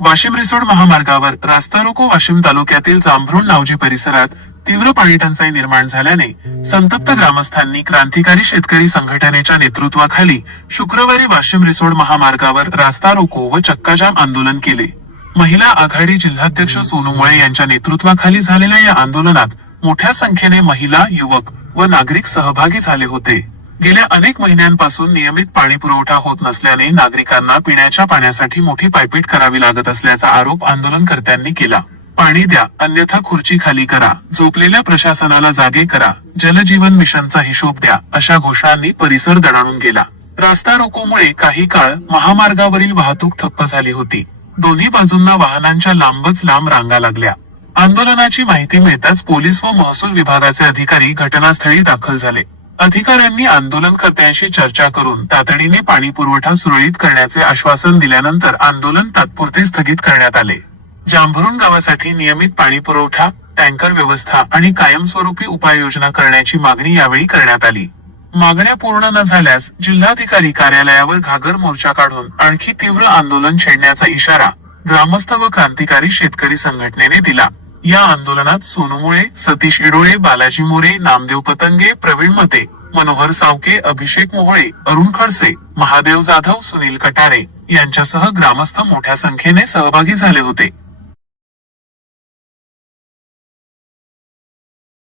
वाशिम रिसोड महामार्गावर रास्ता रोको वाशिम तालुक्यातील जांभरुण नावजी परिसरात तीव्र पाणी टंचाई निर्माण झाल्याने संतप्त ग्रामस्थांनी क्रांतिकारी शेतकरी संघटनेच्या नेतृत्वाखाली शुक्रवारी वाशिम रिसोड महामार्गावर रास्ता रोको व चक्काजाम आंदोलन केले। महिला आघाडी जिल्हाध्यक्ष सोनू मुळे यांच्या नेतृत्वाखाली झालेल्या या आंदोलनात मोठ्या संख्येने महिला, युवक व नागरिक सहभागी झाले होते। गेल्या अनेक महिन्यांपासून नियमित पाणी पुरवठा होत नसल्याने नागरिकांना पिण्याच्या पाण्यासाठी मोठी पायपीट करावी लागत असल्याचा आरोप आंदोलनकर्त्यांनी केला। पाणी द्या, अन्यथा खुर्ची खाली करा, झोपलेल्या प्रशासनाला जागे करा, जलजीवन मिशनचा हिशोब द्या, अशा घोषणांनी परिसर दणाणून गेला। रास्ता रोकोमुळे काही काळ महामार्गावरील वाहतूक ठप्प झाली होती। दोन्ही बाजूंना वाहनांच्या लांबच लांब रांगा लागल्या। आंदोलनाची माहिती मिळताच पोलीस व महसूल विभागाचे अधिकारी घटनास्थळी दाखल झाले। अधिकाऱ्यांनी आंदोलनकर्त्यांशी चर्चा करून तातडीने पाणी पुरवठा सुरळीत करण्याचे आश्वासन दिल्यानंतर आंदोलन तात्पुरते स्थगित करण्यात आले। जांभरुण गावासाठी नियमित पाणी पुरवठा, टँकर व्यवस्था आणि कायमस्वरूपी उपाययोजना करण्याची मागणी यावेळी करण्यात आली। मागण्या पूर्ण न झाल्यास जिल्हाधिकारी कार्यालयावर घागर मोर्चा काढून आणखी तीव्र आंदोलन छेडण्याचा इशारा ग्रामस्थ व क्रांतिकारी शेतकरी संघटनेने दिला। या आंदोलनात सोनू मुळे, सतीश इडोळे, बालाजी मोरे, नामदेव पतंगे, प्रवीण मते, मनोहर सावके, अभिषेक मोहोळे, अरुण खडसे, महादेव जाधव, सुनील कटारे यांच्यासह ग्रामस्थ मोठ्या संख्येने सहभागी झाले होते।